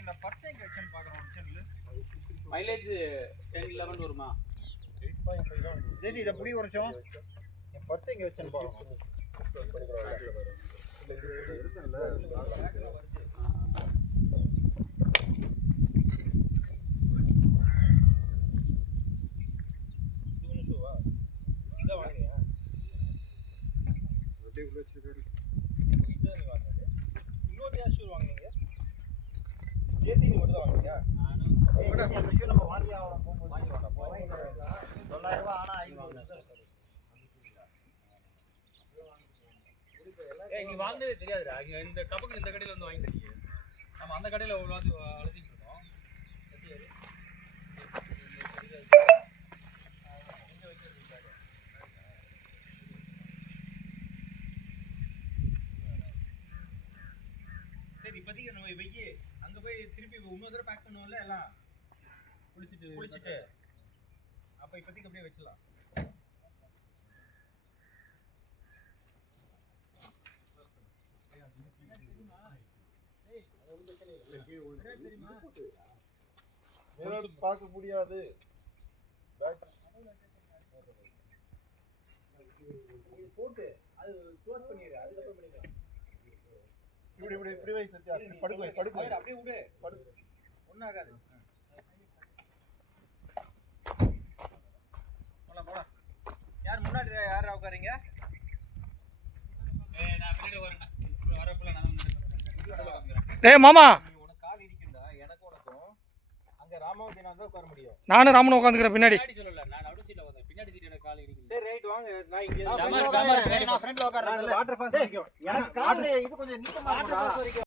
இந்த பர்ஸ் எங்க வெச்சேன்னு பார்க்கறோம் செல்ல. மைலேஜ் 10 11 வருமா? 8.5 தான். ஜெசி இத புடி ஒரு நிமிஷம். என் பர்ஸ் எங்க வெச்சேன்னு பார்க்கறோம். இல்ல இருக்குல்ல. இது ஷூவா? இத வாங்குறியா? அப்படியே உள்ள வச்சிருக்காரு. இத நீ வாங்குறது. இன்னொரு ஷூ வாங்குனீங்க? ஜேசி நீ மட்டும் தான் வாங்குறியா? நானும் ஷூ நம்ம வாங்கி ஆவறோம் போகும்போது வாங்கி வாடா. 900 ரூபாய் ஆனா 500. ஏய் நீ வாங்குனதே தெரியாதுடா. இங்க இந்த டபக்கு இந்த கடையில வந்து வாங்கிட்டீங்க. நம்ம அந்த கடையில ஒரு வாட்டி அழைச்சிட்டு இருக்கோம். சரி இப்போதைக்கு நம்ம வெய்யி அங்க போய் திருப்பி இன்னொரு தடவை பேக் பண்ணுவோம்ல எல்லாம் குளிச்சிட்டு அப்ப இப்போதைக்கு அப்படியே வச்சிடலாம். பார்க்க முடியாது போட்டு அது க்ளோஸ் பண்ணிடு அதுக்கப்புறம் பண்ணிக்கலாம். இப்படி வை சத்யா படுக்கு அப்படியே விடு ஒன்றும் ஆகாது. போலாம் யார் முன்னாடி யாரா உட்காரீங்க? நான் பின்னாடி வரப்பல நான் டேய் மாமா உனக்கு கால் இடிக்கும்டா எனக்கும் உனக்கும் அங்க ராமாவதினா தான் உட்கார முடியும். நானும் ராமனும் உட்காந்துக்கிறேன் பின்னாடி. சொல்லல நான் நடு சீட்ல வந்தேன். பின்னாடி சீட் எனக்கு கால் இடிக்குது. சரி ரைட் வாங்க நான் இங்க நான் ஃப்ரண்ட்ல உட்கார்றேன். வாட்டர் ஃபால்ஸ் எனக்கு கால் இது கொஞ்சம் நீட்டமா